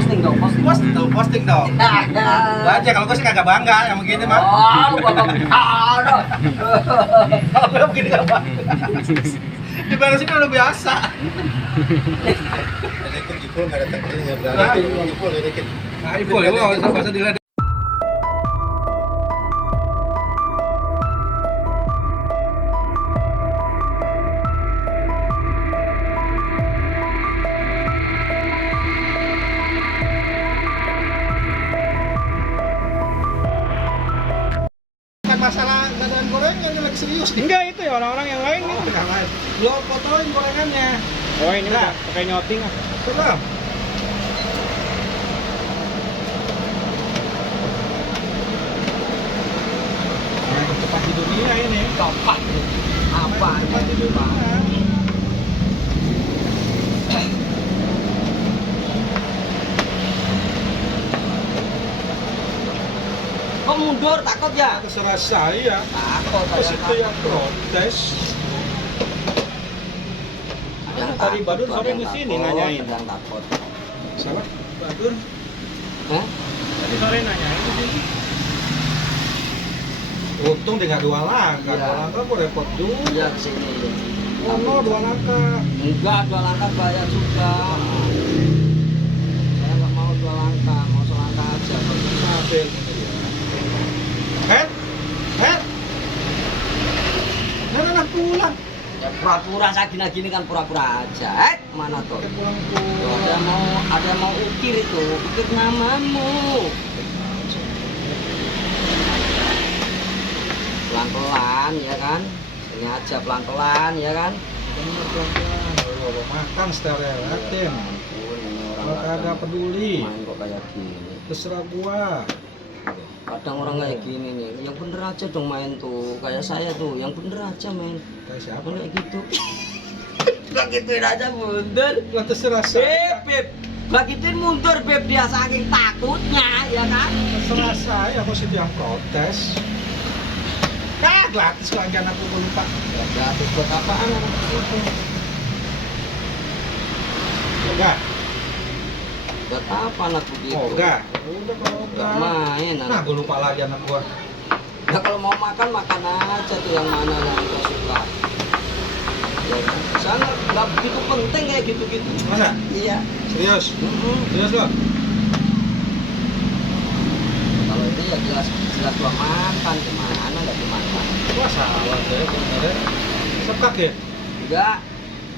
posting dong. Posting dong. Gua aja kalau gua sih kagak bangga yang begini mah. Oh, lu bangga. Kalau gua begini enggak bangga. Di mana sih udah biasa. Dikit Ipul enggak datang ini enggak berani. Ipul dikit. Nah, Ipul ya bahasa dilihat. Masalah keadaan gorengan yang lagi serius nih. Enggak, itu ya orang-orang yang lain nih. Yang lain. Lo fotoin gorengannya. Oh, ini Nah. udah pakai nyoting ah. Coba. Nah, tempat di dunia ini. Kapan? Apa? Tempat di dunia. Kok mundur takut ya? Terserah saya. Takut Terus itu yang protes. Tadi Badur sore kesini nanyain. Yang takut. Salah. Badur. Hah? Tadi sore nanyain ke sini. Untung dia nggak dua langkah. Iya. Dua langkah kok repot juga. Iya kesini. Oh, no, dua langkah. Enggak, 2 langkah bayar juga. Saya nggak mau 2 langkah, mau selangkah aja. Sampai gitu ya. Hen, nah pulang. Ya pura-pura saya gini kan pura-pura aja. Mana tuh? Pulang Tuh, ada yang mau ukir itu, ukir namamu. Pelan-pelan ya kan? Ini aja pelan-pelan ya kan? Bener pelan-pelan. Kalau makan steril, yakin. Ampun, ini orang Kalau kagak peduli, main kok kayak gini. terserah gua. Kadang orang kayak gini nih, yang bener aja dong main tuh. Kayak saya tuh, yang bener aja main. Kayak siapa? Apa kayak gitu? Gak gituin aja mundur. Lah terserah saya. Beb, gak gituin mundur beb dia saking takutnya ya kan? Terserah saya, aku sih yang protes. Nah, gratis kok aja anakku gua lupa. Ya gratis buat apaan anak itu? Enggak, Buat apa anak begitu? oh enggak. Udah kalau Gak enggak. main Nah, anak. gua lupa lagi anak gua. Ya kalau mau makan makan aja tuh yang mana yang kita suka. Ya kan? Saya nggak begitu penting kayak gitu-gitu. Masa? Iya. Serius? Mm-mm. Serius lo? Kalau itu ya jelas jelas gua makan gimana nggak dimakan? Wah, salah deh bener. Sekak ya? Enggak.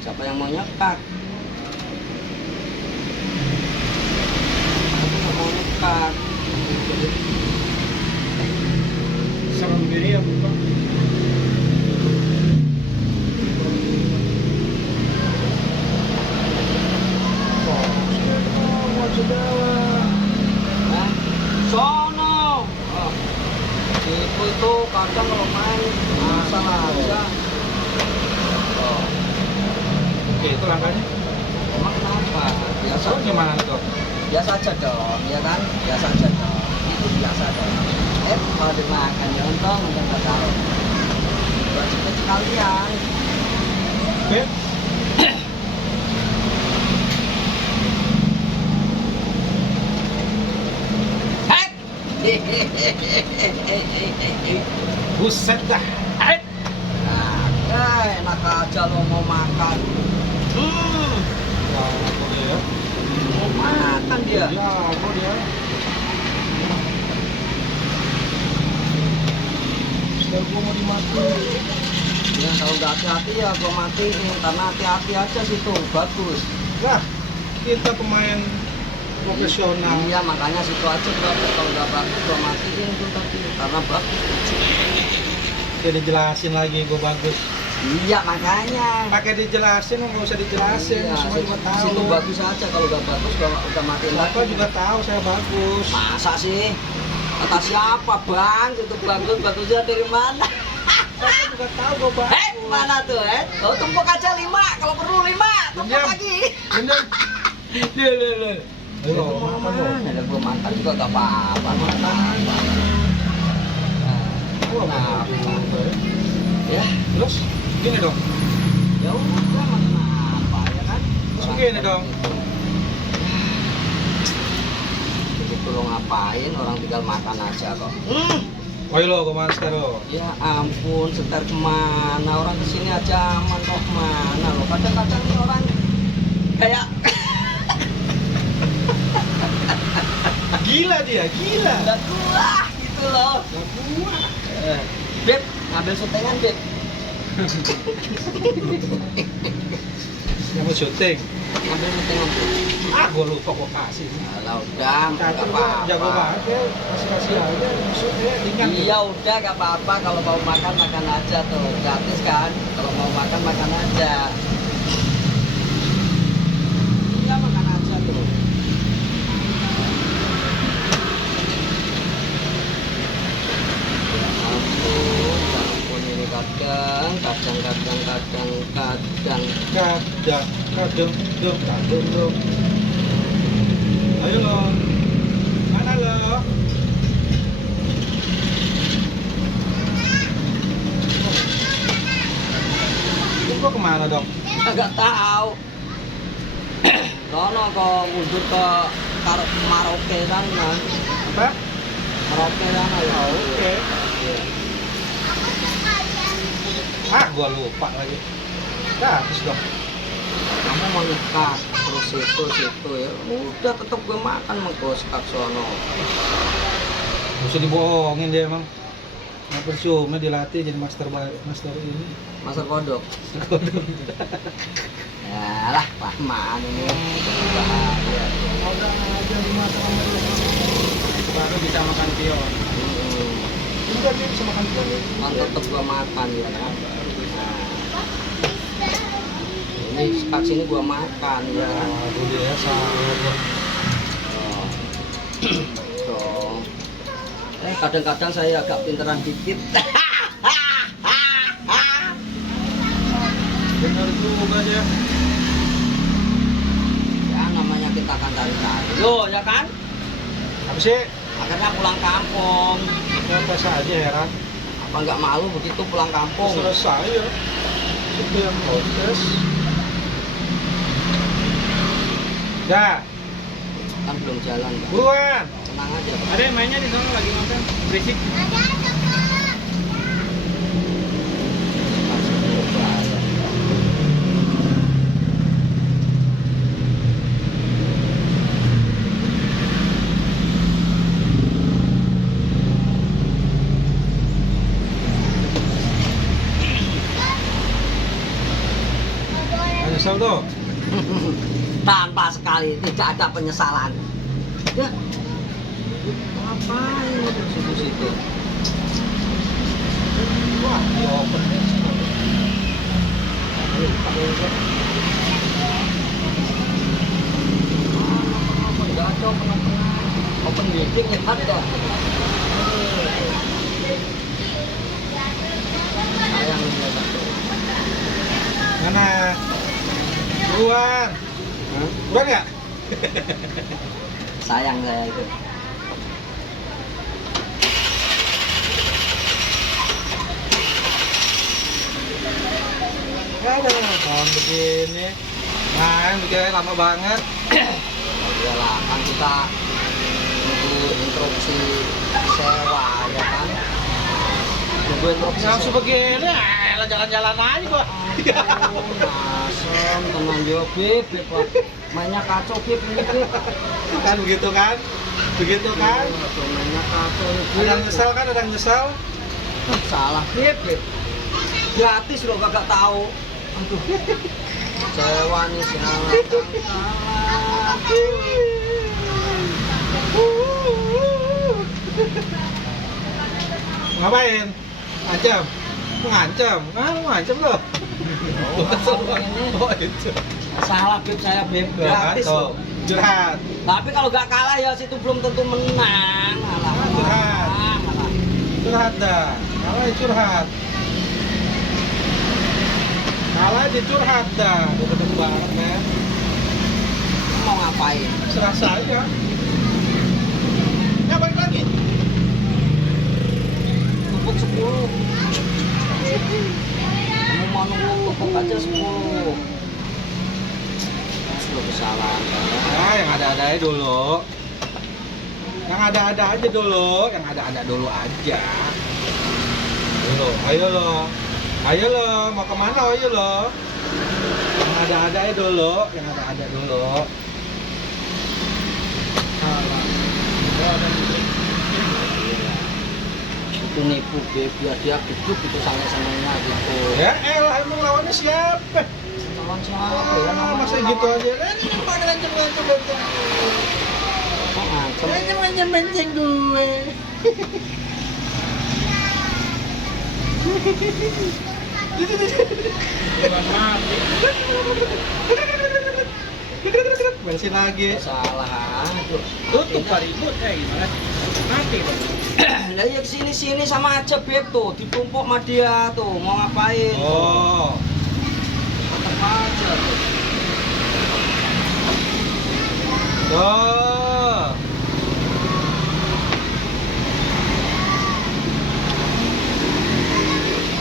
Siapa yang mau nyekak? Aku nggak mau nyekak. Serem diri ya, bukan? Nah, sono. Oh. Itu kadang kalau main masalah aja. Oh, Oke, itu langkahnya. emang kenapa? Biasa So, gimana tuh? biasa aja dong, ya kan? Biasa aja dong. Itu biasa dong. Kalau dimakan ya untung udah nggak tahu. Wajibnya sekalian. Oke. Buset dah. Nah, enak aja lo mau makan. Wah, apa dia? Mau makan dia. Ya, apa dia? Sudah gua mau dimatiin. Ya kalau udah hati-hati ya gua matiin karena hati-hati aja situ bagus. Lah, kita pemain profesional. Iya makanya situ aja bagus kalau udah bagus gua matiin tuh tadi karena bagus. Dia dijelasin lagi gua bagus. Iya makanya. Pakai dijelasin nggak usah dijelasin, Iya, semua juga tahu. situ bagus aja kalau udah bagus gua udah matiin lagi. Bapak juga tahu saya bagus. Masa sih? Kata siapa bang? Itu bagus bagusnya dari mana? Bapak juga tahu gua bagus. Mana tuh Oh tumpuk aja 5 kalau perlu 5 tumpuk Diam. lagi. Bener. Ayo, Ayo, makan lo. ada gua makan juga gak apa-apa. Makan. Wah, Nah, bener. ya, Terus gini dong. ya udah makan apa ya kan? Terus begini dong. itu lo ngapain, orang tinggal makan aja kok. Woi lo kemana sekarang? Ya ampun, sebentar kemana? Orang kesini aja aman kok, kemana lo? Kadang-kadang nih orang kayak Gila dia, gila. nggak kuat gitu loh. Gak kuat. Beb, ngambil syutingan Beb. Yang mau syuting. Ngambil syutingan Beb. Ah, gue lupa kok kasih. Alah udah, nggak Catur apa-apa. jago banget ya, kasih aja. Maksudnya ringan. Iya udah nggak apa-apa, kalau mau makan makan aja tuh, gratis kan. Kalau mau makan makan aja. Iya makan aja tuh. Ya ampun ini kadang. Kadang, dong. Ayo lo. Mana lo? Lu kok kemana dong? Nggak tahu. Kono kok mundur ke Maroke sana. Apa? Maroke sana ya. Oke. Ah, gua lupa lagi. Habis dong. Kamu mau nyekat terus situ ya. Udah tetep gue makan mau gue sekat sono. Gak usah dibohongin dia emang. Nggak percuma dilatih jadi master ini. Masak kodok. Ya lah, kelamaan ini. Bahaya. Udah aja dimakan. Baru bisa makan pion. Enggak dia bisa makan pion nih. Kan tetep gue makan ya kan. Nah, ini sekat sini gue makan ya kan. Aduh dia salah. Dong. Kadang-kadang saya agak pinteran dikit. Bener juga dia. Ya namanya kita kan cari-cari. Loh ya kan? Apa sih? Akhirnya pulang kampung. Apa saja heran. Apa nggak malu begitu pulang kampung? Selesai ya. Itu yang protes. Dah, Kan belum jalan Pak. buruan. Tenang aja Pak. Ada yang mainnya di sana lagi nonton. Berisik. Nyesel tuh. Tanpa sekali tidak ada penyesalan. Ya. Ngapain itu situ-situ? Wah, di open nih. Nggak ada open building ya ada. Sayang ya Pak. Mana? Buruan. Buruan nggak? Sayang saya itu. Aduh, tahun begini. Main bikinnya lama banget. Ya lah kan kita nunggu instruksi sewa ya kan. Nunggu instruksi Yang sewa. sebegini, jalan-jalan aja gua. Asem teman yo Beb, Pak. Mainnya kacau Beb ini Beb. Kan begitu kan? Begitu kan? Mainnya kacau nih, Beb. Ada yang nyesel kan? Ada yang nyesel? Salah Beb, Beb. Gratis loh kagak tahu. Aduh. Sewa nih salah. Ngapain? Ngancam? Ngancam? Lu ngancam lo? Oh itu. Salah Beb saya Beb. Gratis Tuh, loh. curhat. Tapi kalau nggak kalah ya situ belum tentu menang. Alah. Curhat. Alah. Curhat dah. Kalah ya curhat. Kalah aja curhat dah. Udah ketemu banget men. Mau ngapain? Serah saja. Ya balik lagi. Tumpuk 10. Kamu mau nunggu tumpuk aja 10. Aduh kesalahan. Nah, yang ada-ada aja dulu. Yang ada-ada aja dulu, yang ada-ada dulu aja. Ayo lo, mau kemana? Ayo lo. Yang ada-ada aja dulu, yang ada-ada dulu. Itu nipu Be, biar dia geduk itu sange-sangenya gitu. Ya elah, emang lawannya siapa? Lawan siapa ya namanya? Masa gitu aja? Ini pada ngancem-ngancem ngancem gue. Bukan mati. Beresin lagi. Salah. Aduh. Tutup Pak ribut gimana? Mati dong. Lah ya sini sama aja Beb tuh, ditumpuk sama dia tuh, mau ngapain? Oh. Tetep aja tuh. Oh.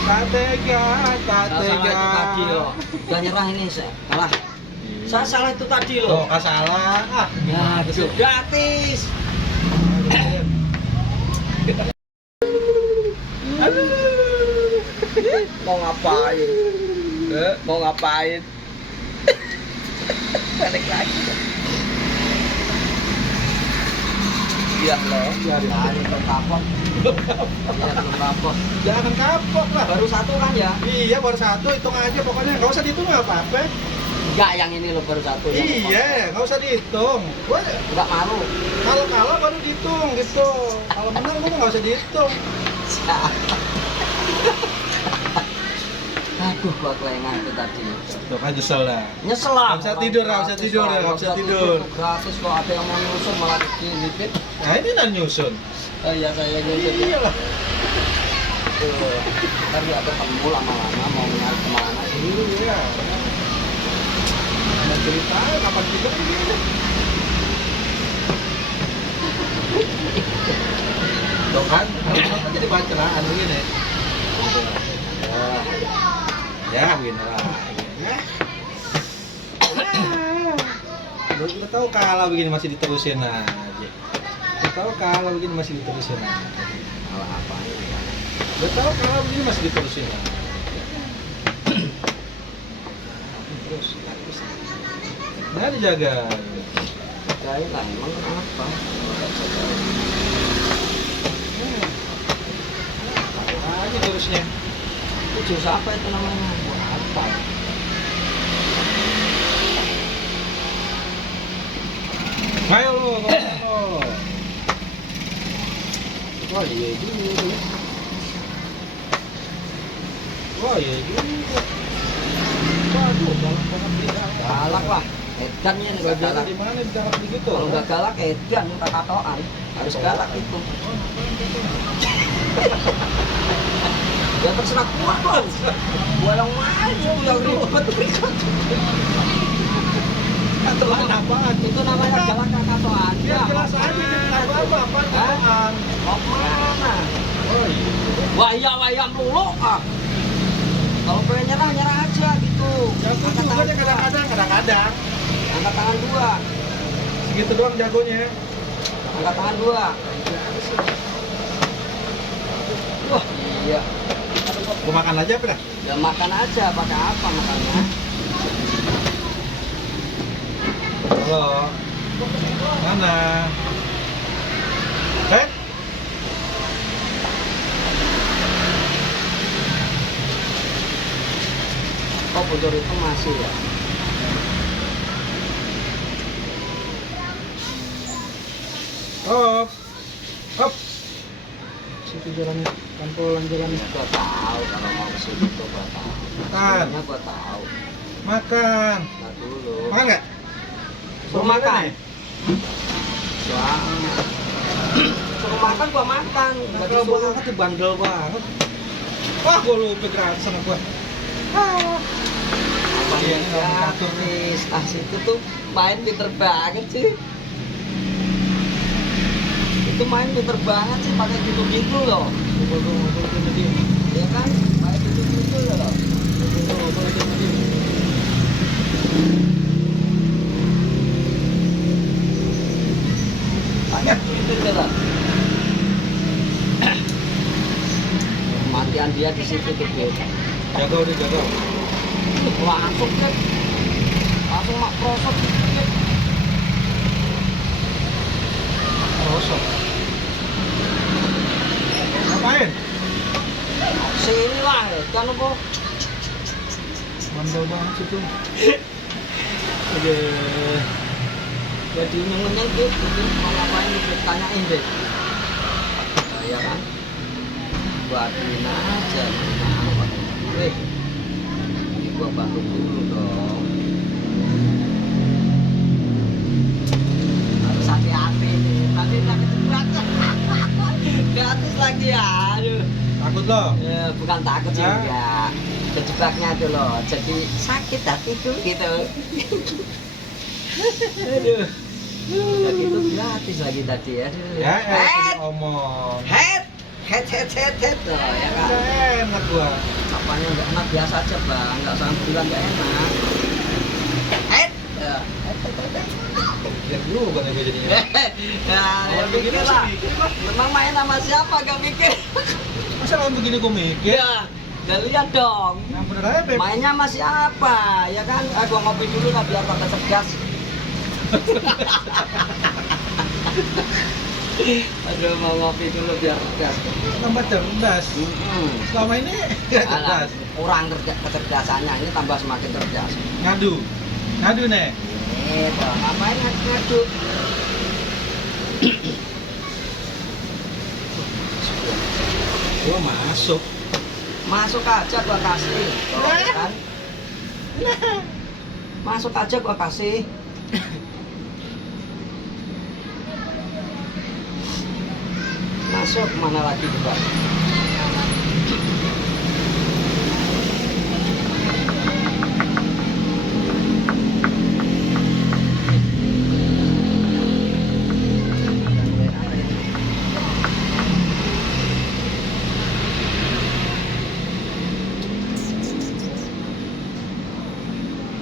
Tak tega, tak Saya salah tega. itu tadi loh. Udah nyerah ini saya kalah. Saya salah itu tadi Oh, loh. salah. Ah, Ya, gimana sih? gratis. Mau ngapain? Mau ngapain? Balik lagi. Iya loh. Iya, iya. Nah, ini belum kapok. Iya belum kapok. Jangan kapok lah. Baru satu kan ya? Iya, baru satu, hitung aja pokoknya. Nggak usah dihitung nggak apa-apa. Enggak, yang ini loh baru satu. yang Iya, nggak usah dihitung. Gua enggak malu. kalau kalah baru dihitung gitu. Kalau menang gua nggak usah dihitung. Aduh, gua kelengan itu tadi. Tuh kan nyesel dah. Nyesel lah. Nggak bisa tidur, nggak bisa tidur, nggak bisa tidur. Gratis kok ada yang mau nyusun malah dilipit. Nah ini nan nyusun. Oh iya saya nyusun. Iya lah. Tuh. Ntar dia ketemu lama-lama mau nyari kemana. Iya. Ada cerita kapan tidur ini? Tuh kan, apa jadi bacaan begini? Ya begini lah. Udah tahu kalah begini masih diterusin aja. Udah tahu kalah begini masih diterusin aja. Kalah apa ya? Udah tahu kalah begini masih diterusin aja. Terus. Nah dijaga. Jahil lah, emang kenapa? Aja terusnya. Itu jus apa itu namanya? Apa? Ayo lo, ngomong. Wah iya juga. Wah iya juga. Waduh, galak banget dia. Galak lah. Edan ya nih Gak galak. galak di mana galak begitu? Kalau nggak galak edan, minta tatoan. Harus galak itu. Ya terserah gua dong. Gua yang maju, yang ribet. Katoan apaan? Itu namanya galak tatoan. Biar jelas aja kita apa katoan. Mau mana? Oh iya. Wah iya melulu ah. Kalau pengen nyerah nyerah aja gitu. Jago juga dia kadang-kadang. Angkat tangan dua. Segitu doang jagonya. Angkat tangan dua. Wah iya. Gua makan aja apa dah? Ya makan aja, pakai apa makannya? Halo. Mana? Oh bocor itu masih ya? Hop. Hop. Situ jalannya, pelan jalannya. Gua tahu kalau mau ke situ tuh gua tahu. Makan. Sebenarnya gua tahu. Makan. Nah dulu. Makan nggak? Suruh makan. Jangan. Suruh makan gua makan. Nggak Bandel disuruh. banget, tuh, bandel banget. Wah, gua lupa gratis sama gua. Apa Iya, ini ini orang ngatur. gratis? Ah situ tuh main pinter banget sih. Itu main pinter banget sih pakai gitu-gitu loh. Ya kan? Main gitu-gitu loh. Pakai gitu loh. dia di situ tuh Bib. Jago udah jago. Langsung kan, langsung mak prosot Bib. Rosok. Ngapain? Sini lah, kan apa? Mandel banget itu. Oke. Jadi nyeneng Bib, jadi mau ngapain Bib? Tanyain Bib. Ya kan? Buatin aja. Nah, weh, ini gua bantu dulu dong. Harus hati-hati nih. Tadi tak kejebak. Gratis lagi ya. Aduh. Takut lo? Ya, bukan takut sih Hah? enggak. Kejebaknya tuh loh. Jadi sakit hatiku gitu. Aduh. Udah gitu gratis lagi tadi. Aduh. Ya, Head, ngomong. head loh ya kan. Enak gua. Apanya enggak enak biasa aja bang, enggak usah bilang enggak enak. Head, ya. Kira juga nih gue jadinya. Ya mikir lah. Memang main sama siapa gak mikir? Masa lawan begini gue mikir? Ya, udah lihat dong. Yang bener aja, Beb. Mainnya sama siapa? Ya kan? Gua ngopi dulu lah biar tambah cerdas. Aduh, mau ngopi dulu biar cerdas. Tambah cerdas. Selama ini nggak Alah, cerdas. kurang kecerdasannya, ini tambah semakin cerdas. Ngadu. Ngadu nih. Bang, ngapain ngadu? Gua masuk. Masuk aja gua kasih. Tuh, kan? Masuk aja gua kasih. Masuk mana lagi juga?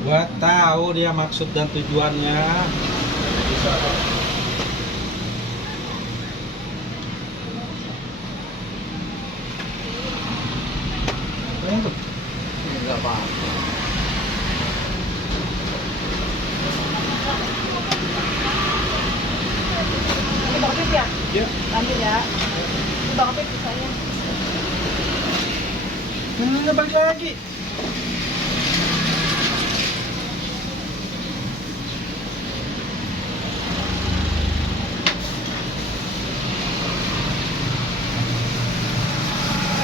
Gua tahu dia maksud dan tujuannya. Apa itu? Enggak apa-apa. Ini Bang Pip ya? Ya. Ambil ya. Ini Bang Pip sisanya. Nggak balik lagi.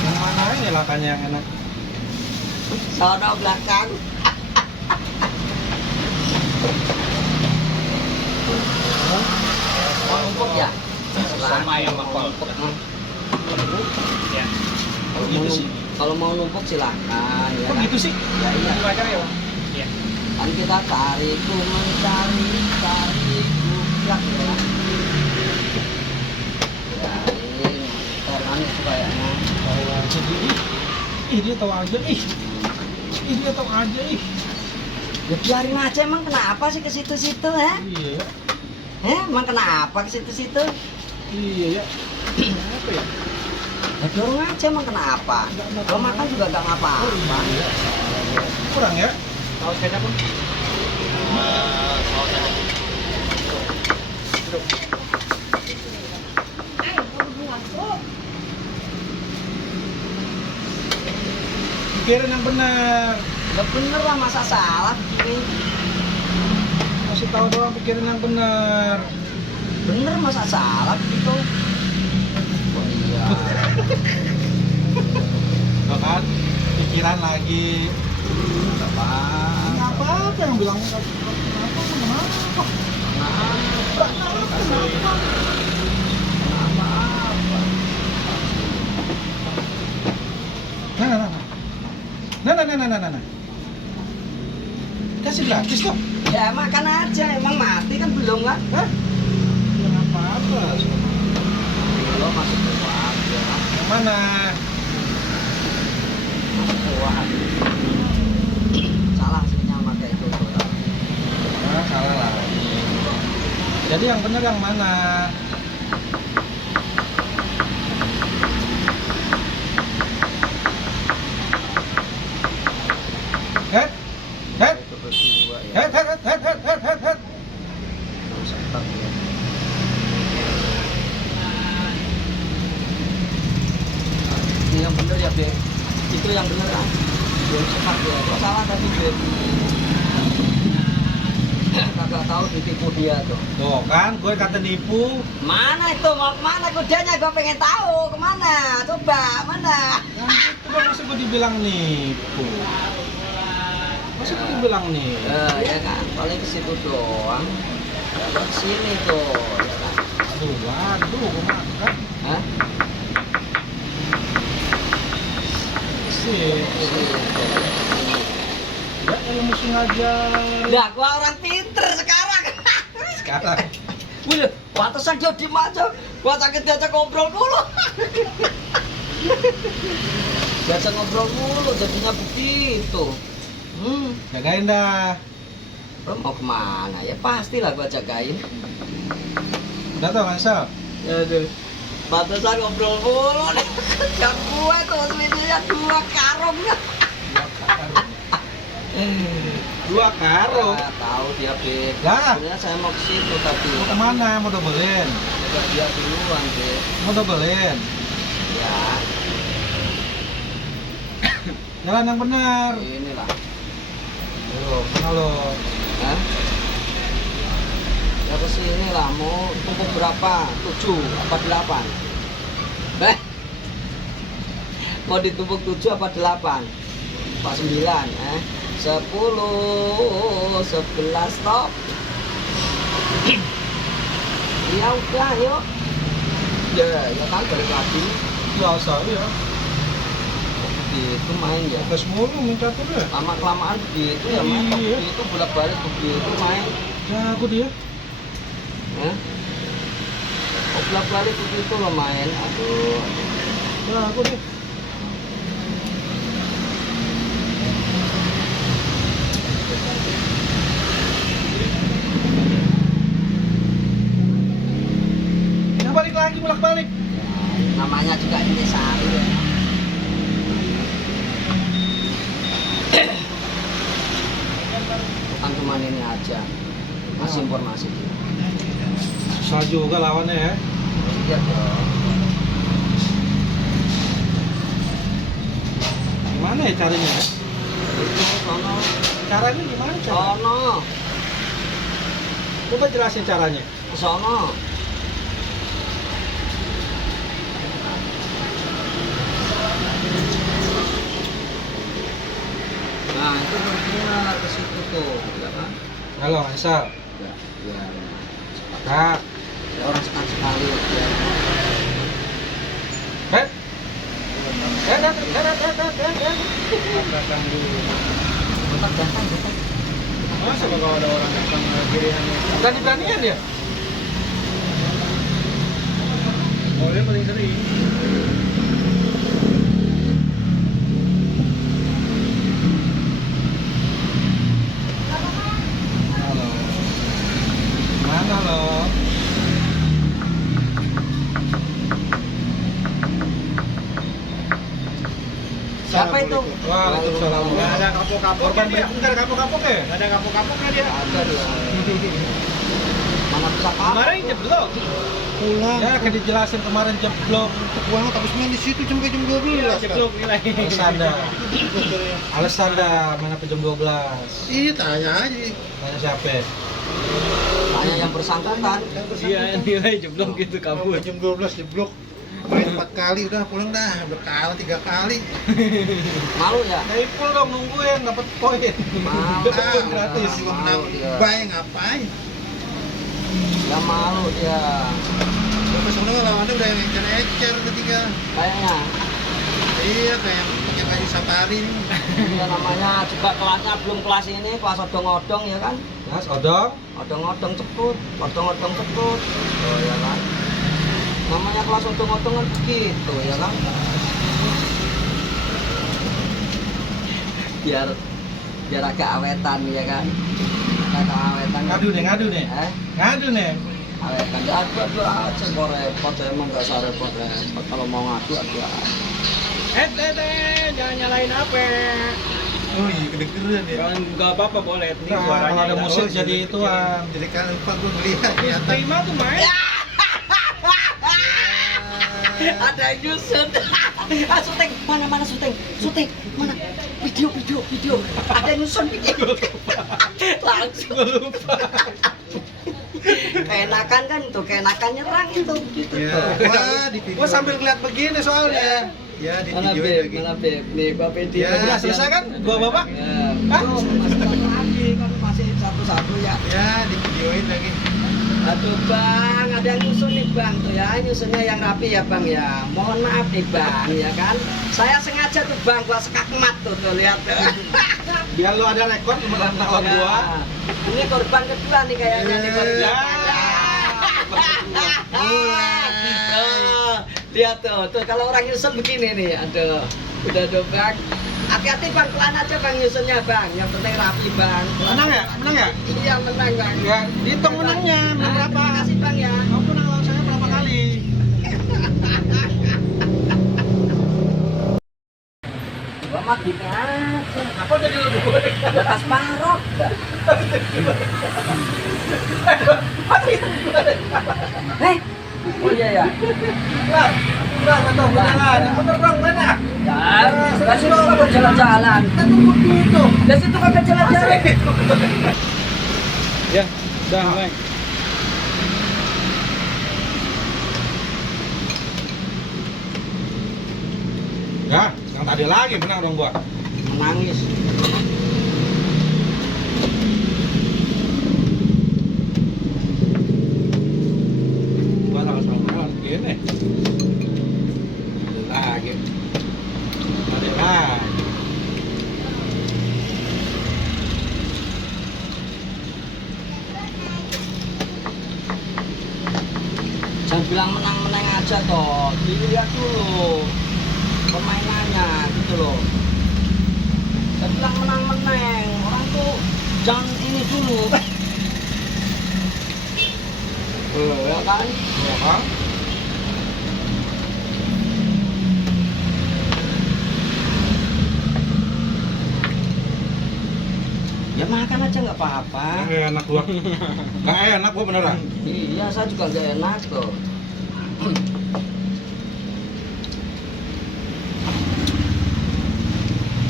Yang mana ini lakannya yang enak? Sono belakang. Mau numpuk ya? Sama yang makol. Ya. Kalau Gitu mau sih. kalau mau numpuk silakan ya. Kok kan? gitu sih? Ya iya. Dua aja ya, Bang. Iya. Kan kita tariku mencari tariku ya. Ya ini motor manis kayaknya. Tahu aja dia. Ih dia tahu aja. Ih dia tahu aja. Ih. Ya biarin aja emang kenapa sih ke situ-situ ya? Iya ya. Emang kenapa ke situ-situ? Iya ya. Apa ya? Ya dorong aja emang kenapa? Lo makan juga gak ngapa-apa. Iya. Kurang ya? Tahu saya pun. Pikirin yang benar. Ya bener lah masa salah begini. Kasih tahu doang pikirin yang benar. Bener masa salah begitu. Oh iya. Bahkan pikiran lagi. Apa? Apa yang bilang kenapa? Nah. Kasih gratis loh. Ya makan aja, emang mati kan belum kan? Hah? Ya nggak apa-apa. Lo masuk ke aja. Yang mana? Masuk ke salah sih sama kayak itu. Nah, salah lagi. Jadi yang benar yang mana? Head. Head. Itu berdua ya. Head. Head. Harus setak ya. Ini yang bener ya, Beb. Itu yang bener kan? Belum setak ya. Kok salah tadi, Beb? Kagak tahu ditipu dia tuh. Tuh kan, gue kata nipu. Mana itu? Mau kemana kudanya? Gue pengen tahu. Kemana? Coba, mana? Yang itu kan masa gue dibilang nipu. Masa gue dibilang nih? Ya kan, paling ke situ doang. Ke sini tuh, ya kan? Waduh, gue makan. Hah? Sih. Ya kalau mesti ngajar. Lah, gua orang pinter sekarang. Sekarang. Wih, pantesan dia diem aja. Gua sakit diajak ngobrol dulu. Diajak ngobrol dulu, jadinya begitu. Jagain dah. Lo mau kemana? Ya pastilah gua jagain. Udah tau Ansel? Aduh. Pantesan ngobrol mulu nih. Yang gua tuh selisihnya 2 karung. 2 karung. Ah, tahu dia beda. Lah. Sebenarnya saya mau ke situ tapi Mau kemana? Mau dobelin? udah dia duluan, Beb. Mau dobelin? Ya, Jalan yang benar. inilah. Ayo, mana lo? Hah? Ya ke sini lah, mau tumpuk berapa? 7 apa 8? Mau ditumpuk 7 apa 8? Apa 9? 10, 11 stop. Ya udah, yuk. Ya kan balik lagi. Biasa ya. Begitu main ya. Tes mulu minta tuh deh. Lama kelamaan begitu ya main. Iya. Begitu bolak balik begitu main. Jago dia. Bolak balik begitu lo main. Aduh. Jago dia. Ya balik lagi bolak balik. Namanya juga ini sari ya. Bukan cuma ini aja. Masih informasi. Susah juga lawannya ya. Iya dong. Gimana ya caranya ya? Itu sono. Caranya gimana caranya? Sono. Coba jelasin caranya. Sono. Nah itu benar ke situ tuh, ya kan? Halo Ansel. Ya, ya. Kak. Ya, orang sekali ya. Head. Head. Tetap datang, datang. Masa kalau ada orang datang kiriannya? Berani-beranian dia. Oh, dia paling sering. Halo. Mana lo? Siapa itu? Waalaikumsalam. Nggak ada kapok-kapoknya Korban dia. nggak ada kapok-kapok ya? Nggak ada kapok-kapoknya dia. Ada dia. Mana bisa kapok? Kemarin jeblok. Pulang. Ya kayak dijelasin kemarin jeblok. Pulang habis main di situ sampai jam 12. Iya, jeblok nilai. Alasan dah mana jam 12. Iya, tanya aja. Tanya siapa? Tanya yang bersangkutan. Iya, nilai jeblok gitu kabur. Sampai jam 12 jeblok. Main 4 kali udah pulang dah. Udah kalah 3 kali. Malu ya? Naipul dong nungguin dapat poin. Malu. Ah, gratis. Gua menang dia. bay ngapain? Ya malu dia. Terus sebenarnya lawannya udah yang ecer ketiga. Kayaknya. Iya, kayak pakai baju safari nih. Dia namanya juga kelasnya belum kelas ini, kelas odong-odong ya kan? Mas odong. Odong-odong ceput, odong-odong ceput. Oh ya kan? Namanya kelas odong-odong kan begitu ya kan? Biar agak awetan ya kan? Agak awetan. Ngadu nih. Ngadu nih. Awetan ya adu aja kok repot, saya emang gak usah repot. Kalau mau ngadu aja. Jangan nyalain HP. Oh iya, kedengeran ya. Kalau nggak apa-apa boleh. Ini Nah, suaranya. kalau ada hilang. musik Oh, jadi ituan. Jadi kan lupa gue ngeliat Terus ternyata. terima tuh main. Ada yang nyusun. Ah, syuting mana syuting mana video ada yang nyusun video langsung Lupa. keenakan kan itu keenakan nyerang itu gitu Ya, tuh. wah di video. Gua sambil ngeliat begini soalnya. Ya di Mana videoin beb lagi. mana beb nih bapak dia Ya, Udah selesai kan? Gua bapak? ya Hah? belum, masih satu lagi kan masih satu ya. Ya di videoin lagi. Aduh bang, ada yang nyusun nih bang tuh ya, nyusunnya yang rapi ya bang ya. Mohon maaf nih bang ya kan. Saya sengaja tuh bang gua sekakmat tuh lihat tuh. Biar lu ada rekor lawan Ya. gua. Ini korban kedua nih kayaknya nih korban. Ya. Ah, lihat tuh kalau orang nyusun begini nih, aduh, udah tuh bang. Hati-hati bang, pelan aja bang nyusunnya bang. Yang penting rapi bang. Menang ya? Menang ya? Iya menang bang. Ya, dihitung menangnya. Menang berapa? Terima kasih bang ya. Kamu menang lawan saya berapa kali? Gua mah gini aja. Apa jadi lu goreng? Di atas parok. Oh iya ya. Lah, udah tahu jalan. Bener dong, mana? Ya, dari situ kan jalan-jalan. Kan tunggu itu. Dari situ kan jalan-jalan. Ya, udah main. Ya, yang tadi lagi menang dong gua. Menangis. Gua sama-sama gini. Lagi. Tadi lagi. Jangan bilang menang-menang aja toh. Dilihat dulu permainannya gitu loh. Jangan bilang menang-menang. Orang tuh jangan ini dulu. Ya kan? Ya kan? Ya makan aja nggak apa-apa. Nggak enak gua. Nggak enak gua beneran. Iya, saya juga nggak enak tuh.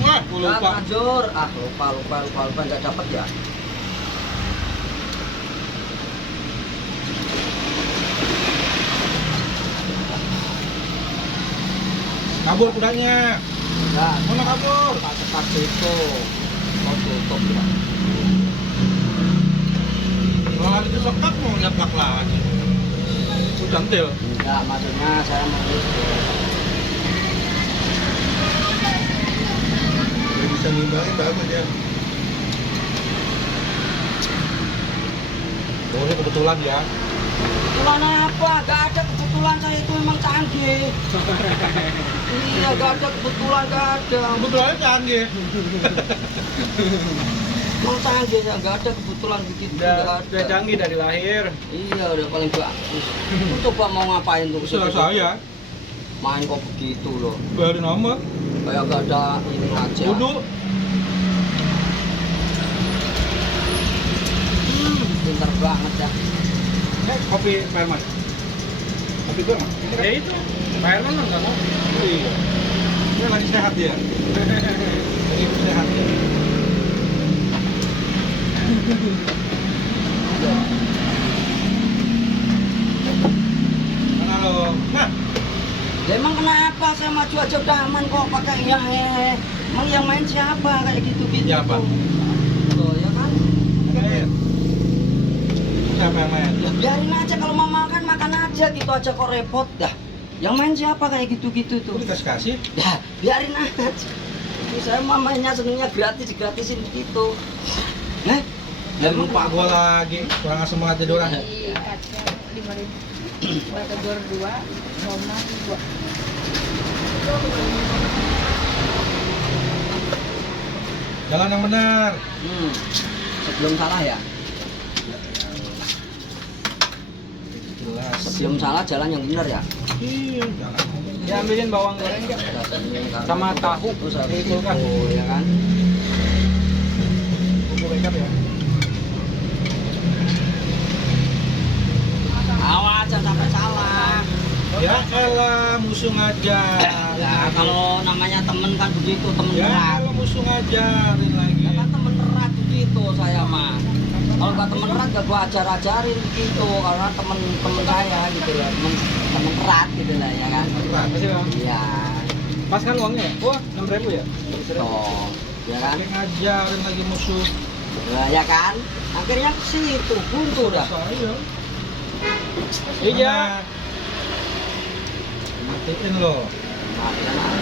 Wah, gua lupa. Jur. Ah, lupa nggak dapet ya. Kabur kudanya. Nah, Mana kabur? cepat itu. Mau tutup ya. Kalau ada disekap mau nyetak lagi. Udah cantil. Enggak, maksudnya saya mau itu. Udah bisa nimbangin bagus ya. Boleh kebetulan ya. Kebetulan apa? Gak ada kebetulan, saya itu memang canggih. Iya, gak ada kebetulan, gak ada. Kebetulannya canggih. Memang canggih ya, gak ada kebetulan begitu. Gak Udah ada. canggih dari lahir. Iya, udah paling bagus. Lu coba mau ngapain tuh? Usaha saya. Main kok begitu loh. Bayarin nomor. Kayak gak ada ini aja. Duduk. Pinter banget ya. Kopi Perman. Kopi gua nggak? Ya itu. Pak Herman kan nggak mau. Iya. Dia lagi sehat dia. Lagi sehat dia. Mana lo? Nah, Ya emang kenapa saya maju aja udah aman kok pakai ya emang yang main siapa kayak gitu-gitu. Siapa? Tuh, ya kan? main. Siapa yang main? Ya biarin aja kalau mau makan aja gitu aja kok repot dah. Yang main siapa kayak gitu-gitu tuh? Lu dikasih-kasih? Ya biarin aja. Ini saya mamanya senengnya gratisin begitu. Nah, Dan lupa gua lagi. Kurang asem banget jadi orang. Di kaca 5.000. Buat telur 2, Roma 2. Jalan yang benar. Sebelum salah ya. Jelas. Sebelum salah jalan yang benar ya. Ya ambilin bawang goreng ya. Sama tahu. Terus habis Itu kan. itu, ya kan. siap ya. Awas jangan sampai salah. Ya elah, musuh ngajar. Ya kalau namanya temen kan begitu, temen Ya erat. elah, musuh ngajarin lagi. Ya kan temen erat begitu saya mah. Kalau nggak temen erat gak gua ajar-ajarin begitu, karena temen saya gitu ya, temen erat gitu lah ya kan. Berat. Makasih bang. Iya, Pas kan uangnya ya? Wah 6.000 ya? toh, ya kan. Pakai ngajarin lagi musuh. Nah, ya kan. Akhirnya ke situ buntu dah. Saya. Iya. Matiin loh. Nah, ya nah.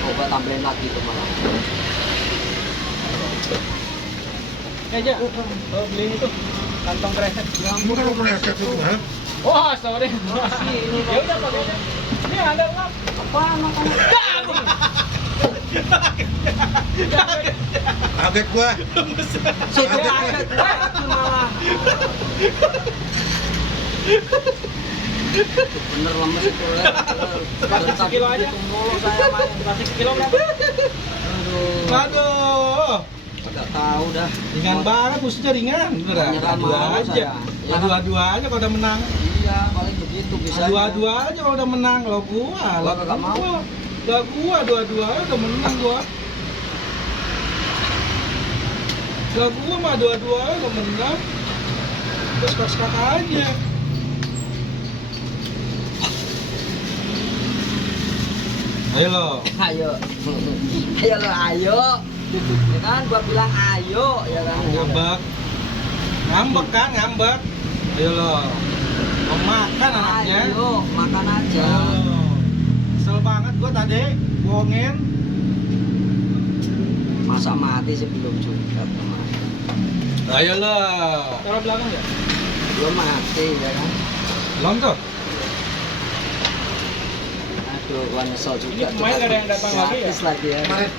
Oh, gua tambahin lagi tuh malah. Aja. Oh, beli itu kantong kresek. Kamu kan mau ngasih itu mahal. Wah, sorry. Ini Ya udah pakai aja. Ini ada lah. apaan makanya? Kaget gua. Situ kaget lagi malah. Bener lemes itu ya. Kasih sekilo aja. Mulu saya main. Kasih sekilo berapa? Aduh. Aduh. Agak tahu dah. Ringan banget, musuhnya ringan. Beneran. Nyerah Adu malu aja. saya. Ya kan? Adu-adu aja kalau udah menang. Iya, paling begitu bisa. Adu-adu aja kalau udah menang. Lo gua, Gua kagak mau. Lah gua adu-adu aja udah menang gua. Lah gua mah adu-adu aja udah menang. Terus kakak aja. Ayo lo. Ayo. Ayo lo, ayo. Ya kan, gua bilang ayo, ya kan. Ngambek. Ngambek kan, ngambek. Ayo lo. Mau makan anaknya. Ayo, makan aja. Oh. Kesel banget gua tadi bohongin. Masa mati sih belum juga, teman. Ayo lo. Taruh belakang ya? Belum mati, ya kan. Belum tuh. Aduh, gua nyesel juga. Ini pemain nggak ada yang datang lagi ya? Gratis lagi ya. Kemarin.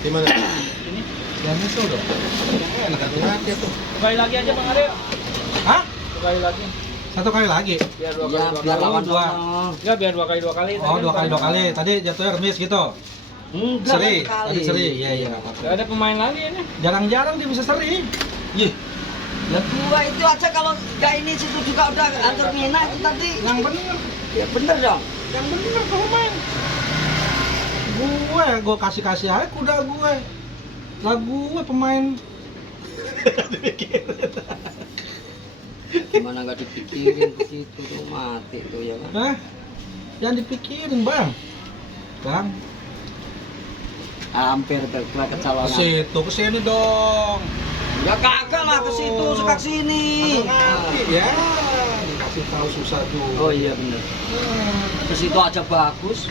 Di mana? Ini. Yang nyesel dong. Enak kan tuh. Nanti tuh. Kembali lagi aja Bang Aryo. Hah? Kembali lagi. Satu kali lagi. Biar dua Iya, kali biar dua lawan kali. dua. dua. Enggak, biar dua kali. Oh, dua kali. Tadi jatuhnya remis gitu. Enggak Seri. kali. Tadi seri. Iya, iya, enggak Gak apa-apa. ada pemain lagi ini. Jarang-jarang dia bisa seri. Ih, Ya gua itu aja kalau enggak ini situ juga udah antar mina itu tadi. yang bener. Ya bener dong. Yang bener kamu main. Gue kasih aja kuda gue. Lah gue pemain. Gimana nggak dipikirin begitu tuh mati tuh ya kan. Hah? Jangan dipikirin, Bang. Bang, Hampir tuh gua ke kecolongan. situ, ke sini dong. Ya kagak lah ke situ, suka ke sini. Ngerti ya. Dikasih tahu susah tuh. Oh iya bener. Ke situ aja bagus.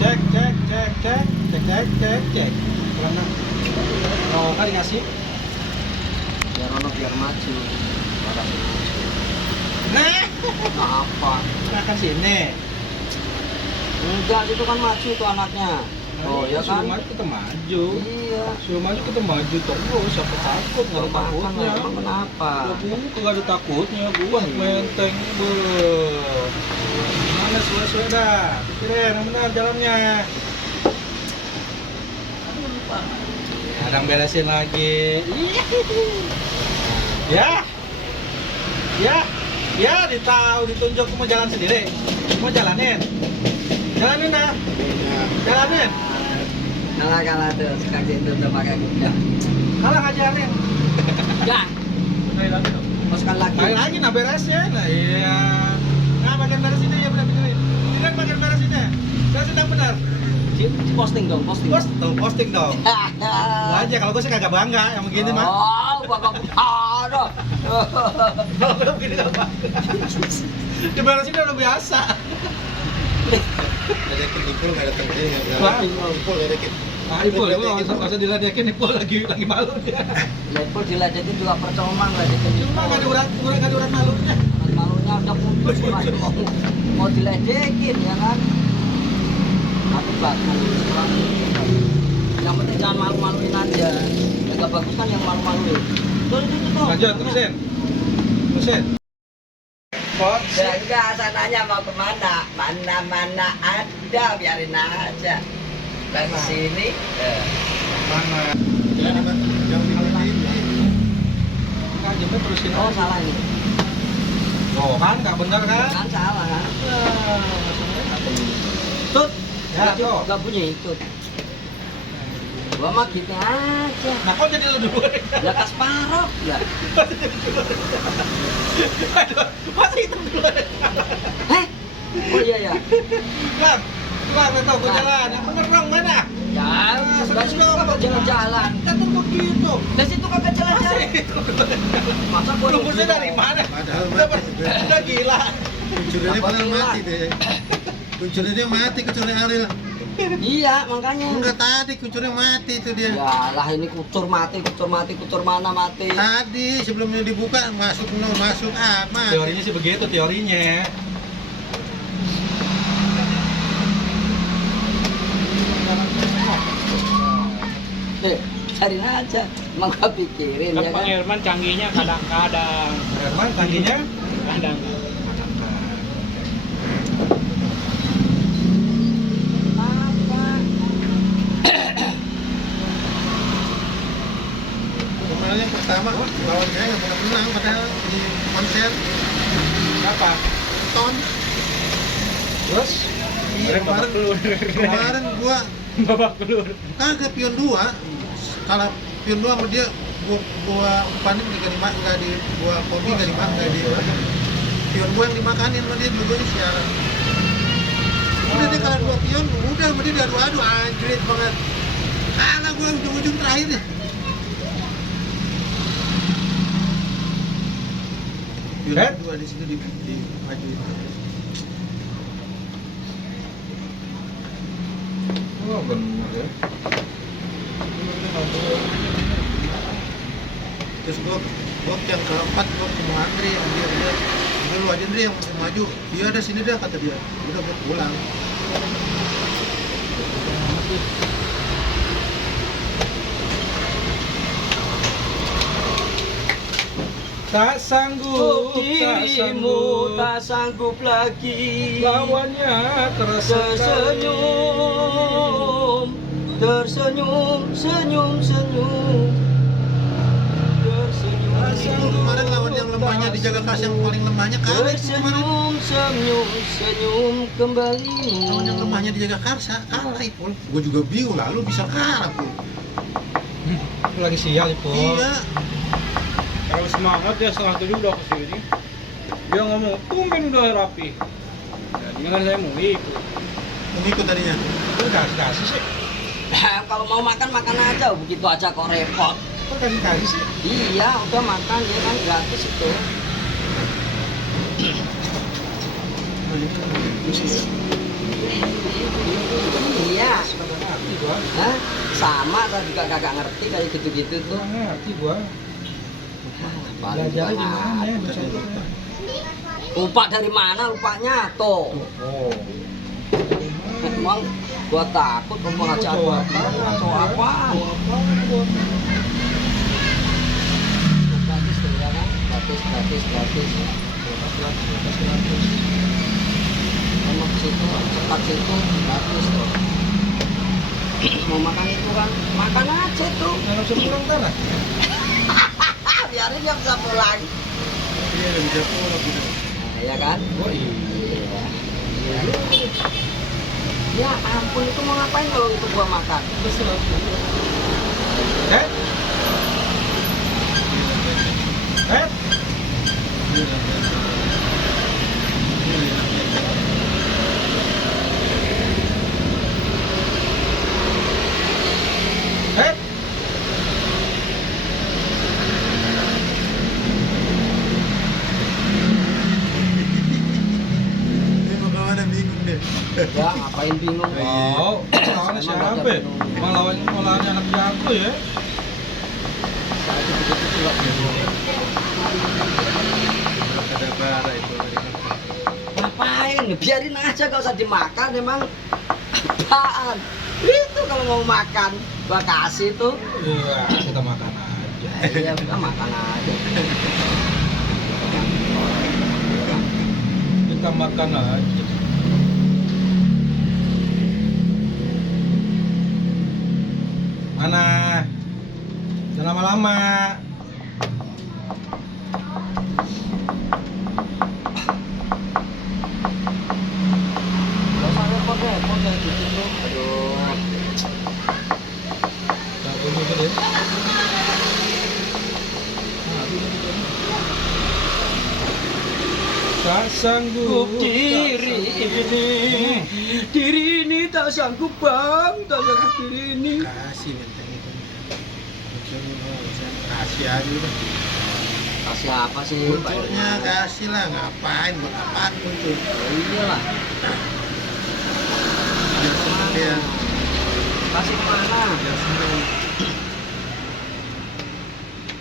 Cek. Mana? Oh, kan dikasih. Biar ono biar maju. Orang maju. Nah, Apa? kan sini. Enggak, itu kan maju tuh anaknya. Oh ya Suruh kan. maju kita maju. Iya. Suruh maju kita maju terus. Siapa takut? Nggak ada Makan takutnya. emang kenapa? Gua kagak ada takutnya. Gua menteng. Mana suwe-suwe dah. Pikirin yang benar jalannya. Kadang beresin lagi. Ya. Ya, ditahu ditunjuk mau jalan sendiri. Mau jalanin. Jalanin dah. Jalanin. Kalah tuh, sekarang itu udah pakai kuda. Kalah ngajarin. Ya, Kembali lagi dong. masukkan lagi. Kali lagi nah beresnya. Nah, iya. Nah, bagian beres ini ya benar-benar. Ini kan bagian beres ini. Beresin yang benar. Posting dong, posting. Posting dong. Lah aja kalau gue sih kagak bangga yang begini mah. Oh, bangga ada. Kalau begini enggak bangga. Diberesin udah biasa. Ledekin Ipul nggak datang ke sini nggak Wah. bilang. Ipul ledekin. Ah, Ipul, nggak usah diledekin, Ipul lagi malu dia. Lepul diledekin juga percuma ngeledekin. Cuma nggak ada urat malunya. Malunya udah putus masih mau diledekin ya kan. Tapi bagus. Yang penting jangan malu-maluin aja. Yang gak bagus kan yang malu-maluin. Tuh itu tuh. Lanjut, terusin. repot sih. Ya enggak, sananya mau kemana? Mana ada, biarin aja. Dan sini, Mana? Jangan ini. Enggak, jemput terusin oh aja. salah ini, Oh kan, nggak bener kan? kan salah kan? Maksudnya nggak bener. Tut, Ya, tuh. nggak punya itu. Gua mah gitu aja. Nah, kok jadi lu duluan? Ya Kasparov, ya. Aduh, masa itu duluan? Heh? Oh iya ya. Bang, itu gua jalan. Yang bener dong, mana? Ya, dari situ kagak jalan-jalan. Kan begitu. Dari situ kagak jalan-jalan. Masa gua Rumusnya dari mana? Padahal Udah, mati. udah gila. Kuncurnya Apa padahal gila? mati deh. Kuncurnya dia mati, kuncurnya Ariel. Iya, makanya. Enggak tadi kuncurnya mati itu dia. Ya lah ini kucur mati, kucur mana mati. Tadi sebelumnya dibuka masuk mati. Teorinya sih begitu, teorinya. Nih, cariin aja. Emang gua pikirin Kan ya Bang kan. Herman canggihnya kadang-kadang. Herman, tangginya? Kadang. Apa? Kemarin yang pertama lawan saya nggak pernah menang padahal di konser Apa? ton. Terus? Iya, kemarin gua Babak belur. kagak pion 2. Kalau pion 2 sama dia gua panik nggak di gua kopi nggak di pion gua yang dimakanin sama dia dua-duanya siaran. Udah dia kalah 2 pion, udah sama dia diadu-adu anjrit banget. Kalah gua ujung-ujung terakhir deh. Pion Eh? 2 di sini di maju itu. Oh, bener ya. Terus gua yang keempat gua ketemu Andre yang dia udah lu aja Andre yang maju, dia ada sini dah kata dia, udah gua pulang. Tak sanggup, Dirimu tak sanggup lagi lawannya tersenyum, tersenyum, senyum, senyum, tersenyum. Kemarin lawan yang lemahnya dijaga kas yang paling lemahnya kalah itu kemarin. Tersenyum, senyum, senyum kembali. Lawan yang lemahnya dijaga Karsa kalah Ipul. Gua juga bingung lalu bisa kalah Pul. lagi sial itu. Iya. Kalau semangat dia 6:30 udah kesini. Dia ngomong, tumben udah rapi. Jadi kan saya mau ikut. Mengikut tadinya. Lu kasih sih. Kalau mau makan makan aja, begitu aja kok repot. Kok kasih sih? Iya, udah makan ya kan gratis itu. Iya. Ngerti gua. Hah? Sama saya juga kagak ngerti kayak gitu-gitu tuh. Ngerti gua. Paling Belajar juga gimana ya? nggak. Baca. Lupa dari mana lupanya tuh. Oh. Emang gua takut mau ngaca apa? Ngaco apa? Gratis tuh ya kan? Gratis. Mau ke situ, cepat situ, gratis tuh. Mau makan itu kan, makan aja tuh. Nggak bisa pulang tanah. Biarin dia bisa pulang. Iya, udah bisa pulang gitu. Nah, ya kan? Oh iya. Iya. Ya ampun, itu mau ngapain kalau itu gua makan? Eh? Eh? Eh? Ini mau kemana bingung deh. Ya ngapain bingung? Oh, lawannya siapa? Malah lawannya anak jago ya. Saya begitu juga bingung. Ada bara itu. Ngapain? Biarin aja, gak usah dimakan. Emang apaan? Itu kalau mau makan, gua kasih tuh. Iya, kita makan aja. Iya, udah makan aja. kita makan aja. Mana? Jangan lama-lama. Gak usah repot-repot kayak gitu tuh. Aduh. Nah, bunyi itu deh. Tak sanggup diri ini tak sanggup bang, tak sanggup diri ini. Kasih benteng itu. Kasih aja udah. Kasih apa sih? Munculnya kasih lah, ngapain, buat apaan muncul? Iya lah. Biar seneng dia. Kasih kemana? Biar seneng.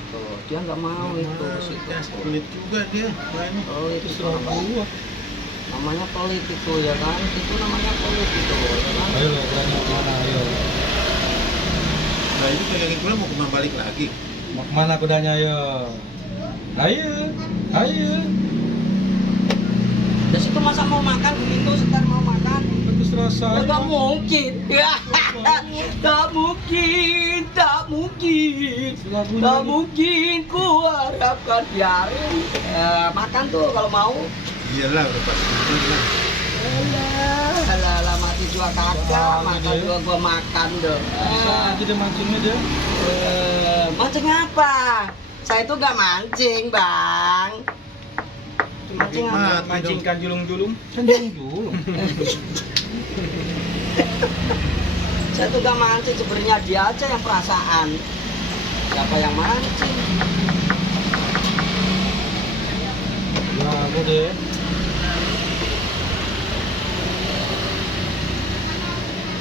Tuh, dia nggak mau itu. Ya, pelit juga dia mainnya. Pelit itu serah gua. namanya pelit itu ya kan? Itu namanya pelit itu ya kan? Ayo lah, berani mana ayo. Nah ini pegangin pula mau kembali balik lagi. Mau kemana kudanya ayo? Ayo, ayo. Dari situ masa mau makan begitu, sebentar mau makan? Bagus rasa. Ya nggak mungkin, ya tak mungkin, tak mungkin, tak mungkin ku harapkan biarin makan tuh kalau mau. Iyalah udah pasti itu lah. Alah, mati juga kagak, makan juga gua makan dong. Bisa aja dia mancingnya dia. Mancing apa? Saya tuh gak mancing, Bang. Mancing apa? Mancingkan julung-julung. Kan dia dulu. Saya tuh gak mancing, sebenarnya dia aja yang perasaan. Siapa yang mancing? Ya, aku deh.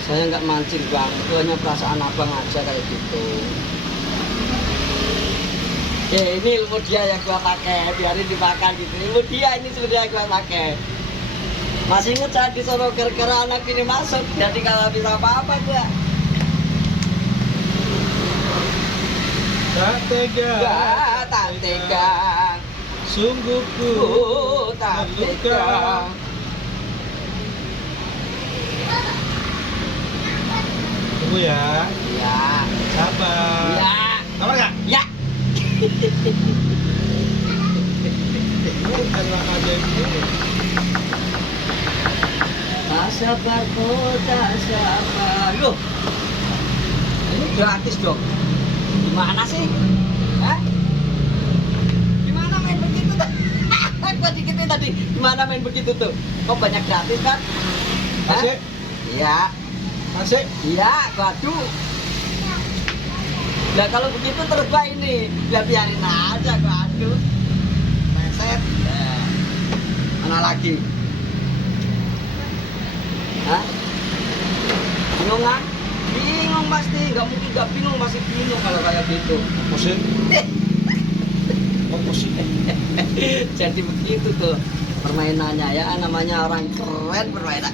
Saya nggak mancing, Bang. Itu hanya perasaan abang aja kayak gitu. Ini ilmu dia yang gua pakai, biarin dimakan gitu. Ilmu dia ini sebenarnya yang gua pakai. Masih inget saya disuruh gara-gara anak ini masuk, jadi kalau bisa apa-apa gua. Tak tega. Gak tak tega, Sungguh ku tak terluka. tega. Tunggu ya. Ya, Sabar. ya, Sabar nggak? ya. Adalah ajaib. Tak sabar, oh tak sabar. Loh, ini gratis dong. Gimana sih? Hah? Gimana main begitu tuh? Gua dikitin tadi. Gimana main begitu tuh? Kok banyak gratis kan? Hah? Masih? Iya, Masih? iya, waduh. Nah kalau begitu terus gua ini, ya biarin aja gua adu. Meset. Nah. Mana lagi? Hah? Bingung kan? Bingung pasti, nggak mungkin nggak bingung, masih bingung kalau kayak gitu. Masih? Oh, masih. Jadi begitu tuh permainannya ya, namanya orang keren permainan.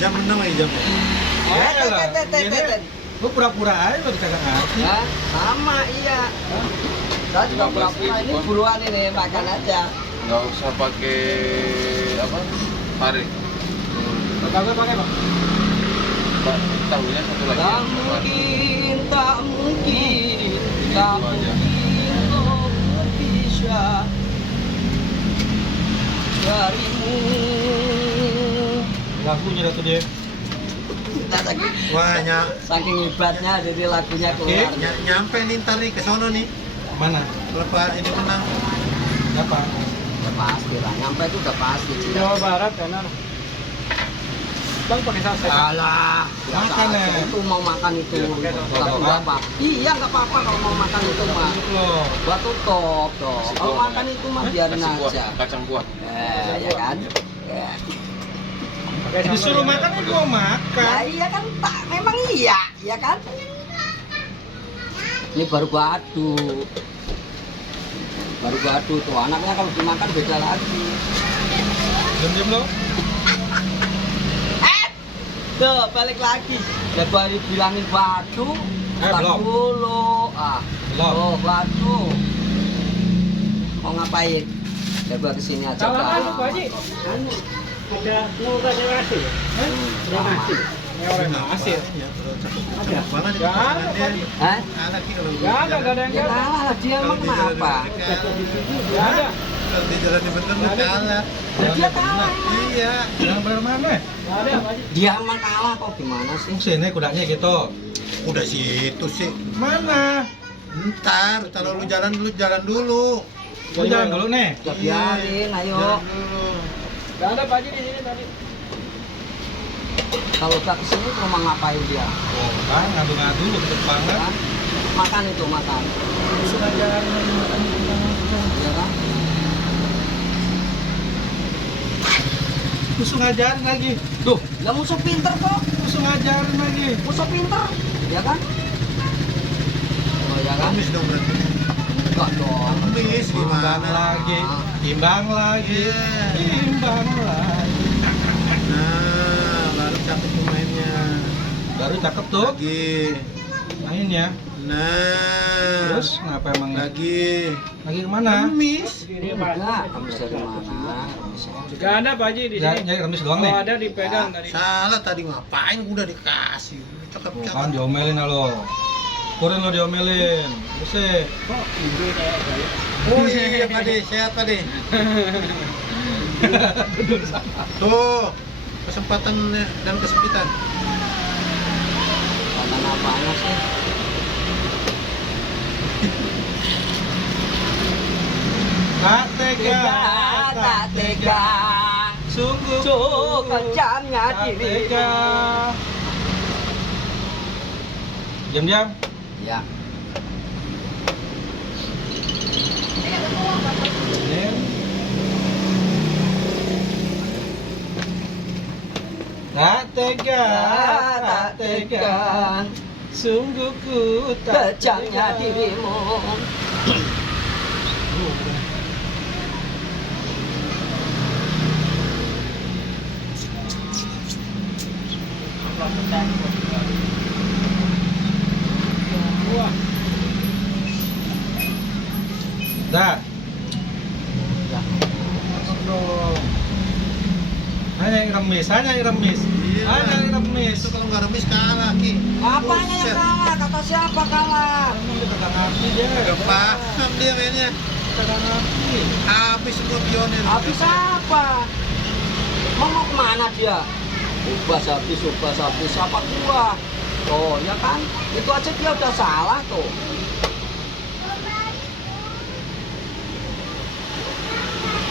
Jam 6 aja jamnya. Ya lah. Ini lu pura-pura aja lu kagak ngerti. Ya, sama iya. Saya juga pura-pura ini buruan ini makan aja. Nggak usah pakai apa tarik. Kagak pakai, Pak. Tahunya satu lagi. Tak mungkin, tak mungkin, tak mungkin kau berpisah darimu. Lagunya dah tuh dia. Nah, Wah, saking hebatnya jadi lagunya keluar. nyampe nih ntar nih ke sono nih. Mana? Lepas ini menang. Apa? Udah pasti lah, nyampe itu udah pasti. Jawa Barat kanan. Bang pakai saus ya? Alah, biasa Makan, aja. ya? Itu mau makan itu. Oke, Tapi tutup, nggak apa. Iya nggak apa-apa kalau mau makan itu mah. Loh. Gua tutup dong. Kasih Kalau buah, makan Mas. itu mah biarin Kasih buah, aja. kacang buah. Ya kan. Ya. Pakai saus Disuruh ya? makan gua Ya makan. iya kan tak, memang iya, iya kan? Ini baru gua aduk. Baru gua aduk tuh, anaknya kalau dimakan beda lagi. Diam-diam lo. Tuh, balik lagi. Ya gua bilangin batu, tak belum. dulu. Ah, Belum. oh batu. Mau ngapain? Ya gua kesini aja. Kalah Bang. aja Pak Haji. Udah mau kasih nasi ya? Udah nasi. Ngeoreng hasil. Ya, terus cakep banget itu Gak ada, pasangannya. Pak Haji. Hah? Anak sih kalau Gak ada, gak ada yang Ya kalah. kalah lah dia Kalau emang di jalan kenapa? Gak ada. Kalau di jalan di bener lu kalah. Ya, dia kalah emang. Iya. Yang bener mana? Gak ada Pak Haji. Dia emang kalah kok gimana sih? Sini kudanya gitu. Udah situ sih. Mana? Ntar kalau lu jalan dulu. Lu jalan dulu nih. Ya biarin, ayo. Jalan dulu. Gak ada Pak Haji di sini tadi. Kalau gak kesini ke rumah ngapain dia? Oh, kan ngadu-ngadu lu cepet banget. Hah? Makan itu, makan. Ya kan? Musuh ngajarin lagi. Tuh, ya musuh pinter kok. Musuh ngajarin lagi. Musuh pinter. Ya kan? Oh ya kan? Kamis dong berarti. Enggak dong. Kamis Imbang gimana? lagi. Imbang lagi. Iya. Imbang lagi. Nah, baru cakep pemainnya. Baru cakep tuh Lagi. mainnya. Nah. Terus kenapa emang lagi. lagi kemana? Kamis. Enggak, kamu dari mana? Gak ada Pak Haji di Ya, sini. nyari remis doang Kalau nih. ada dipegang tadi. Salah tadi ngapain udah dikasih. Tuh Cakep-cakep. kan diomelin lo. Kurin lo diomelin. Buset. Oh iya Pak De, sehat Pak De. Tuh, kesempatan dan kesempitan. Kanan apanya sih? Tak tega, Tak tega. Sungguh Kejamnya tak diri. tega. Jam-jam. Ya. Tak tega, Tak tega. Sungguh ku tak Kejamnya tega. dirimu. Wah, Dah. Ya. Hanya yang remis, hanya yang remis. Iya. Hanya yang remis. Itu kalau nggak remis kalah Ki. Apanya yang Buset. kalah? Kata siapa kalah? Kamu udah kagak ngerti dia. Gak paham dia kayaknya. Kagak ngerti. Habis semua pionir. Habis apa? Mau kemana dia? Ubas habis apa gua? Oh ya kan? Itu aja dia udah salah tuh.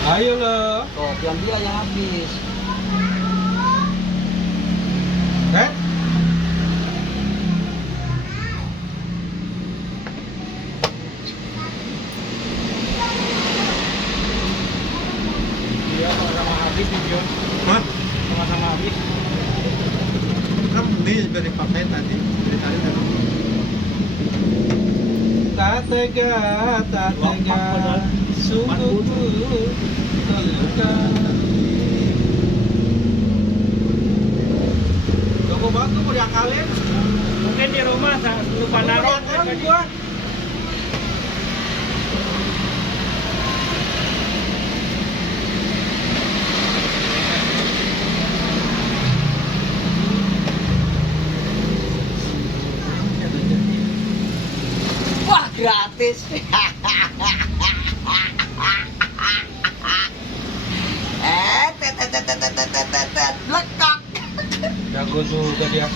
Ayo lo. Tuh, dia yang habis. Kan? dia sama habis nih Pion. Hah? Sama-sama habis. Remis biar dipakai tadi. Dari tadi udah remis. Tak tega, tak tega. Sungguh ku terluka. Toko batu mau diakalin. Mungkin di rumah lupa naruh. Diakalin gua. Wah, gratis. Lekak. Jago juga dia.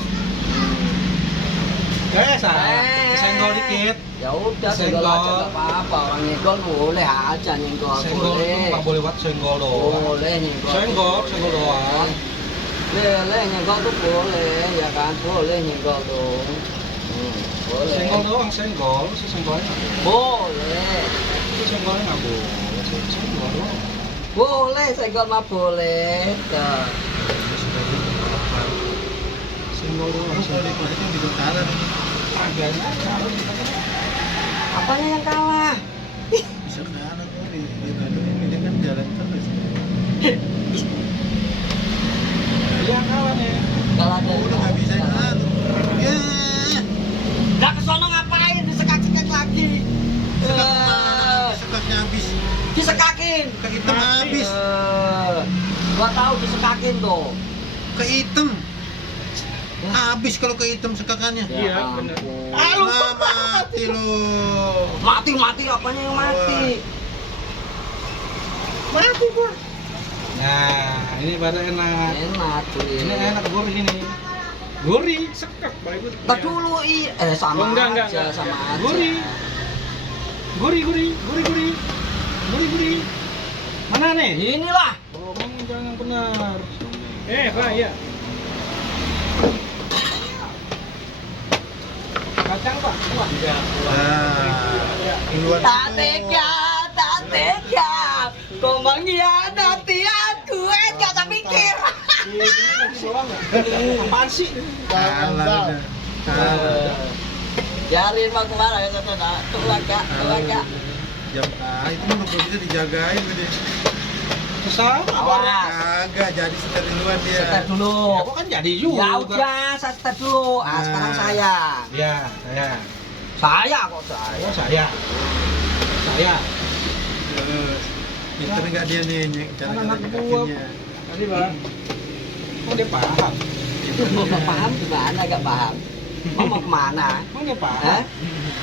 Senggol dikit. Ya udah, Senggol. senggol aja nggak apa-apa. Orang nyenggol boleh aja nyenggol. Senggol Boleh. nggak boleh buat senggol doang. Boleh nyenggol. Senggol doang. Boleh nyenggol tuh boleh, ya kan? Boleh nyenggol tuh. Boleh. Senggol doang, senggol. Si senggolnya nggak boleh. Boleh. Si senggolnya nggak boleh. Senggol doang. Boleh, senggol mah boleh. Tuh. Senggol doang. Terus kalau dikualitas juga kalah. Harganya Apanya yang kalah? Bisa kalah kok di Bandung ini kan jalan terus. dia kalah nih. Kalah dari Udah nggak bisa kalah. Ya. Lah kesono ngapain? Disekak-sekak lagi. Sekak mana? Sekaknya habis. Di Gua tahu disekakin tuh. Ke hitam. Habis kalau ke hitam sekakannya. Iya, bener. Nah, mati lo. Mati apanya yang mati? Mati gua. Nah, ini baru enak. Enak tuh. Ini enak gurih ini. Gurih. Sekak balik itu. Tak dulu sama Oh, enggak, aja, enggak. sama aja. Gurih. Gurih. Mana nih? Inilah. Oh, kamu jangan benar. Pak, ya. Kacang, Pak. Wah. Nah, keluar Tak situ. tega, kau mengkhianati aku, gak usah mikir. Apaan sih? Kalah udah. Kalah. Biarin mau kemana ya saudara? Keluarga. Jam itu mah nggak bisa dijagain gede. Susah. Awas. Kagak jadi setir duluan dia. Setel dulu. Ya, kok kan jadi juga. Ya udah, saya setel dulu. Sekarang saya. Ya, saya. Saya kok saya. Oh, saya. Terus, itu nggak dia nih cara Anak gua. nyekakinnya. Tadi, Bang. Oh, dia paham. Nggak paham gimana? Gak paham. Mau kemana? Emang dia paham?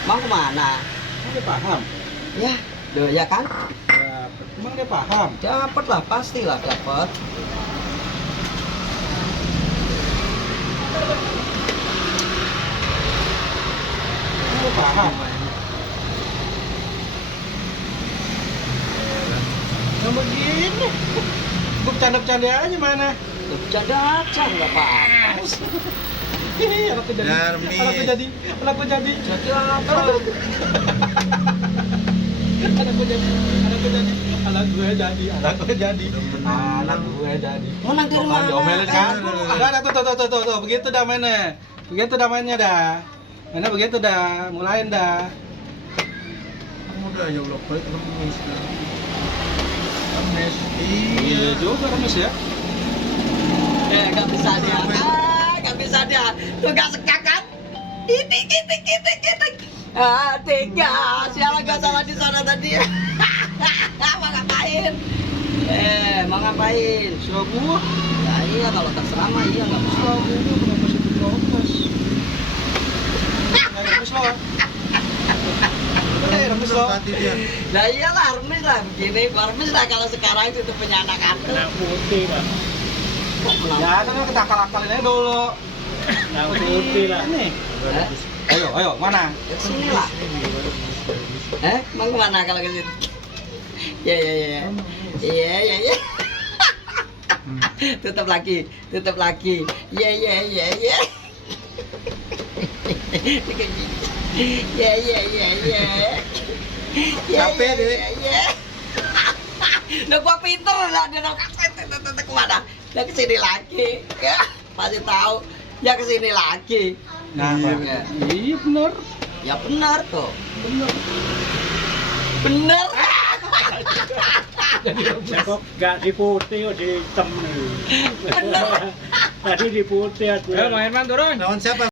Mau kemana? Emang dia paham? Ya, ya kan? Emang dia paham? Dapat lah, pastilah dapat. Emang dia paham? Yang begini. Gue bercanda-bercanda aja mana? Bercanda aja nggak apa-apa. Hehehe, anakku jadi. Darmi. Anakku jadi. Jadi apa? Anak gue jadi. Mau nanti Bukan mana? diomelin kan? Enggak ada tuh. Begitu dah mainnya. Dah. Mainnya begitu dah. Mulain dah. Kamu udah ya Allah, balik remis dah. Remes. Iya. Juga remes ya. Gak bisa dia. Gak bisa dia. Tuh gak sekak kan? Kitik. Tiga. Sialan gak salah di sana tadi. Mau ngapain? Mau ngapain? Sudah gua. Ya iya kalau terserah mah iya nggak apa-apa. Sudah gua kenapa sih diprotes? Remes lo. Remes lo. Tadi dia. Nah iyalah remis lah begini. Remis lah kalau sekarang itu punya anak-anak. Anak putih, Pak. Kok menang? Ya, kan kita akal-akalin aja dulu. Anak putih lah. Nih. Eh? Ayo, mana? Ke sini lah. Mau kemana kalau ke situ? Ya. Iya. Tutup lagi. Ya. Capek deh. Ya. Lah gua pinter lah dia mau kasih kemana? Dia kesini lagi. Ya, masih tahu. Ya kesini lagi. Nah, Iya. iya bener. Ya benar tuh. Benar. Nah, kok gak diputih, kok di hitam nih. Bener. Tadi diputih. Ayo, main turun. Lawan siapa?